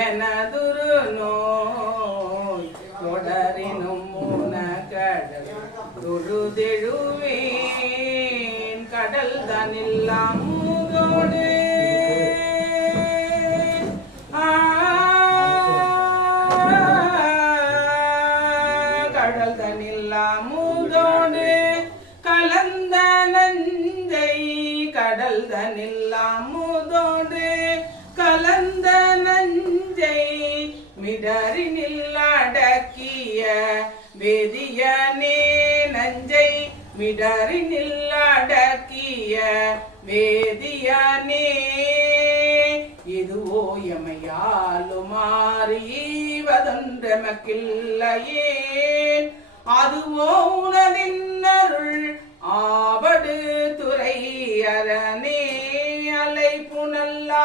எனதுரு நோய் தொடரினும் கடல் தொழுதெழுவேன் கடல் தனில்லாம் மூதோடு கடல் தனில்லாம் மூதோடு கலந்த நஞ்சை கடல் தனில்லாம் மூதோடு கலந்த நஞ்சை மிடரினில் அடக்கிய வேதியனே நஞ்சை மிடரினில் அடக்கிய வேதியனே இதுவோ எமையாலும் மாறிவதொன்றமக்கில்லையே அதுவோ உனதின் அருள் ஆபடு துறை அரணே அலை புனல்லா